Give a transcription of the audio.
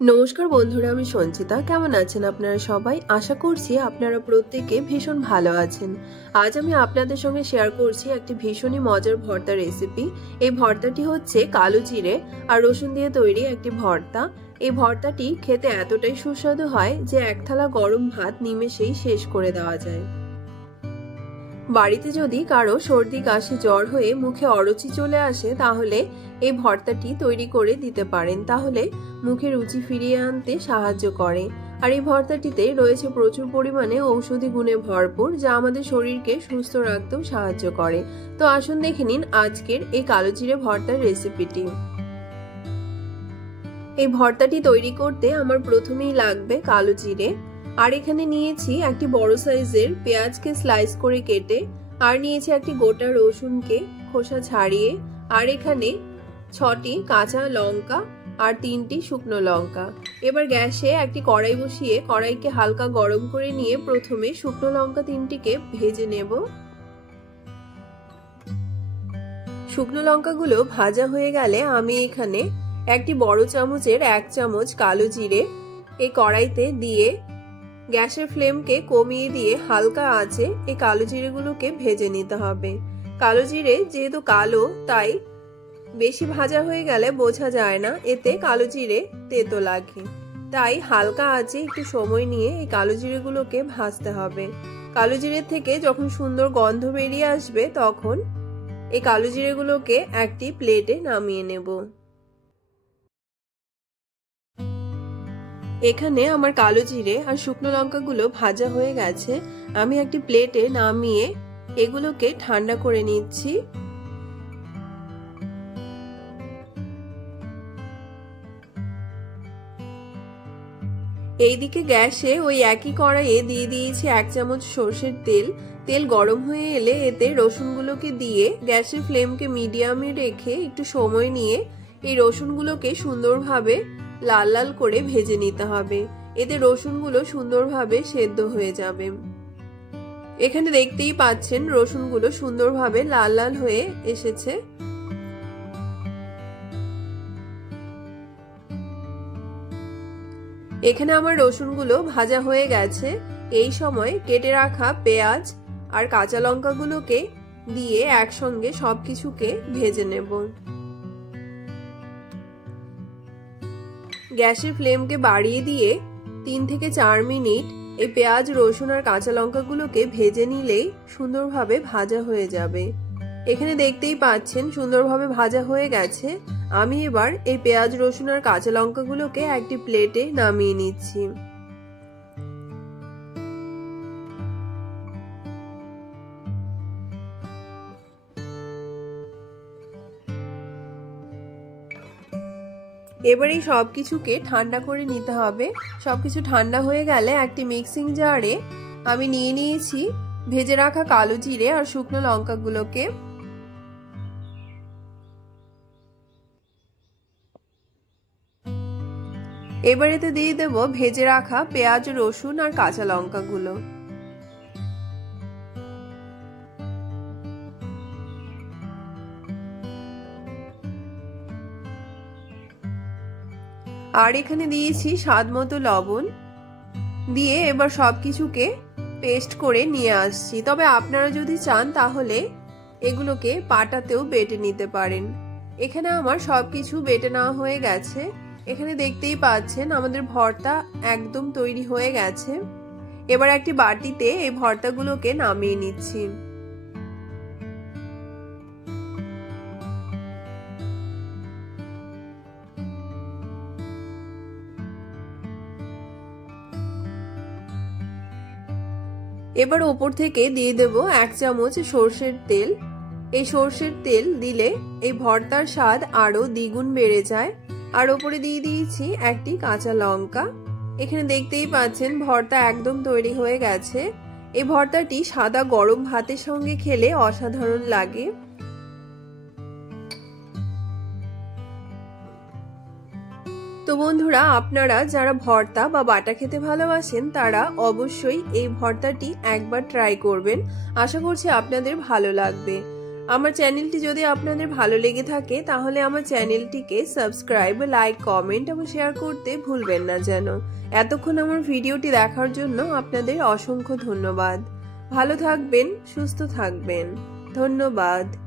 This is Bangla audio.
नमस्कार बंधुरा आमी संचिता केमन आছেন আপনারা সবাই आशा করছি আপনারা প্রত্যেকে ভীষণ ভালো আছেন। আজ আমি আপনাদের সঙ্গে শেয়ার করছি একটি ভীষণই মজার ভর্তা রেসিপি। এই ভর্তাটি হচ্ছে কালো জিরে আর রসুন দিয়ে তৈরি একটি ভর্তা। এই ভর্তাটি খেতে এতটাই সুস্বাদু হয় যে এক থালা গরম ভাত নিমেষেই শেষ করে দেওয়া যায়। বাড়িতে যদি কারো সর্দি কাশি জ্বর হয়ে মুখে অরুচি চলে আসে তাহলে এই ভর্তাটি তৈরি করে দিতে পারেন, তাহলে মুখে রুচি ফিরিয়ে আনতে সাহায্য করে। আর এই ভর্তাটিতে রয়েছে প্রচুর পরিমাণে ঔষধি গুণে ভরপুর, যা আমাদের শরীরকে সুস্থ রাখতেও সাহায্য করে। তো আসুন দেখে নিন আজকের এই কালো জিরে ভর্তার রেসিপিটি। এই ভর্তাটি তৈরি করতে আমার প্রথমেই লাগবে কালো জিরে। আর এখানে নিয়েছি একটি বড় সাইজের পেঁয়াজকে স্লাইস করে কেটে, আর নিয়েছি একটি গোটা রসুনকে খোসা ছাড়িয়ে, আর এখানে 6টি কাঁচা লঙ্কা আর 3টি শুকনো লঙ্কা। এবার গ্যাসে একটি কড়াই বসিয়ে কড়াইকে হালকা গরম করে নিয়ে প্রথমে শুকনো লঙ্কা 3টিকে ভেজে নেব। শুকনো লঙ্কাগুলো ভাজা হয়ে গেলে আমি এখানে একটি বড় চামচের 1 চামচ কালো জিরে এই কড়াইতে দিয়ে গ্যাসের ফ্লেমকে কমিয়ে দিয়ে হালকা আঁচে এই কালো জিরেগুলোকে ভেজে নিতে হবে। কালো জিরে যেহেতু কালো তাই বেশি ভাজা হয়ে গেলে বোঝা যায় না, এতে কালো জিরে তেতো লাগে। তাই হালকা আঁচে একটু সময় নিয়ে এই কালো জিরেগুলোকে ভাজতে হবে। কালো জিরে থেকে যখন সুন্দর গন্ধ বেরিয়ে আসবে তখন এই কালো জিরেগুলোকে একটি প্লেটে নামিয়ে নেব। এখানে আমার কালো জিরে আর শুকনো লঙ্কাগুলো ভাজা হয়ে গেছে। আমি একটি প্লেটে নামিয়ে এগুলোকে ঠান্ডা করে নিচ্ছি। এইদিকে গ্যাসে ওই একই কড়াইয়ে দিয়ে দিয়েছি 1 চামচ সরষের তেল। তেল গরম হয়ে এলে এতে রসুনগুলোকে দিয়ে গ্যাসের ফ্লেমকে মিডিয়ামে রেখে একটু সময় নিয়ে এই রসুনগুলোকে সুন্দরভাবে লাল লাল করে ভেজে নিতে হবে। এতে রসুনগুলো সুন্দরভাবে সেদ্ধ হয়ে যাবে। এখানে দেখতেই পাচ্ছেন রসুনগুলো সুন্দরভাবে লাল লাল হয়ে এসেছে। এখানে আমার রসুনগুলো ভাজা হয়ে গেছে। এই সময় কেটে রাখা পেঁয়াজ আর কাঁচা লঙ্কাগুলোকে দিয়ে একসঙ্গে সবকিছুকে ভেজে নেব। গ্যাসের ফ্লেমকে বাড়িয়ে দিয়ে 3 থেকে 4 মিনিট এই পেঁয়াজ রসুন আর কাঁচা লঙ্কাগুলোকে ভেজে নিলেই সুন্দরভাবে ভাজা হয়ে যাবে। এখানে দেখতেই পাচ্ছেন সুন্দরভাবে ভাজা হয়ে গেছে। আমি এবার এই পেঁয়াজ রসুন আর কাঁচা লঙ্কাগুলোকে একটি প্লেটে নামিয়ে নিচ্ছি। এবার এই সবকিছুকে ঠান্ডা করে নিতে হবে। সবকিছু ঠান্ডা হয়ে গেলে একটি মিক্সিং জারে আমি নিয়ে নিয়েছি ভেজে রাখা কালো জিরে আর শুকনো লঙ্কাগুলোকে। এবার এতে দিয়ে দেব ভেজে রাখা পেঁয়াজ রসুন আর কাঁচা লঙ্কাগুলো। আর এখানে দিয়েছি স্বাদ মতো লবণ দিয়ে এবার সবকিছুকে পেস্ট করে নিয়ে আসছি। তবে আপনারা যদি চান তাহলে এগুলোকে পাটাতেও বেটে নিতে পারেন। এখানে আমার সবকিছু বেটে নেওয়া হয়ে গেছে। এখানে দেখতেই পাচ্ছেন আমাদের ভর্তা একদম তৈরি হয়ে গেছে। এবার একটি বাটিতে এই ভর্তাগুলোকে নামিয়ে নিচ্ছি। এবার ওপর থেকে দিয়ে দেব 1 চামচ সরষের তেল। এই সরষের তেল দিলে এই ভর্তার স্বাদ আরো দ্বিগুণ বেড়ে যায়। আর ওপরে দিয়ে দিয়েছি একটি কাঁচা লঙ্কা। এখানে দেখতেই পাচ্ছেন ভর্তা একদম তৈরি হয়ে গেছে। এই ভর্তাটি সাদা গরম ভাতের সঙ্গে খেলে অসাধারণ লাগে। তো বন্ধুরা, আপনারা যারা ভর্তা বা বাটা খেতে ভালোবাসেন তারা অবশ্যই এই ভর্তাটি একবার ট্রাই করবেন। আশা করছি আপনাদের ভালো লাগবে। আমার চ্যানেলটি যদি আপনাদের ভালো লেগে থাকে তাহলে আমার চ্যানেলটিকে সাবস্ক্রাইব, লাইক, কমেন্ট এবং শেয়ার করতে ভুলবেন না যেন। এতক্ষণ আমার ভিডিওটি দেখার জন্য আপনাদের অসংখ্য ধন্যবাদ। ভালো থাকবেন, সুস্থ থাকবেন। ধন্যবাদ।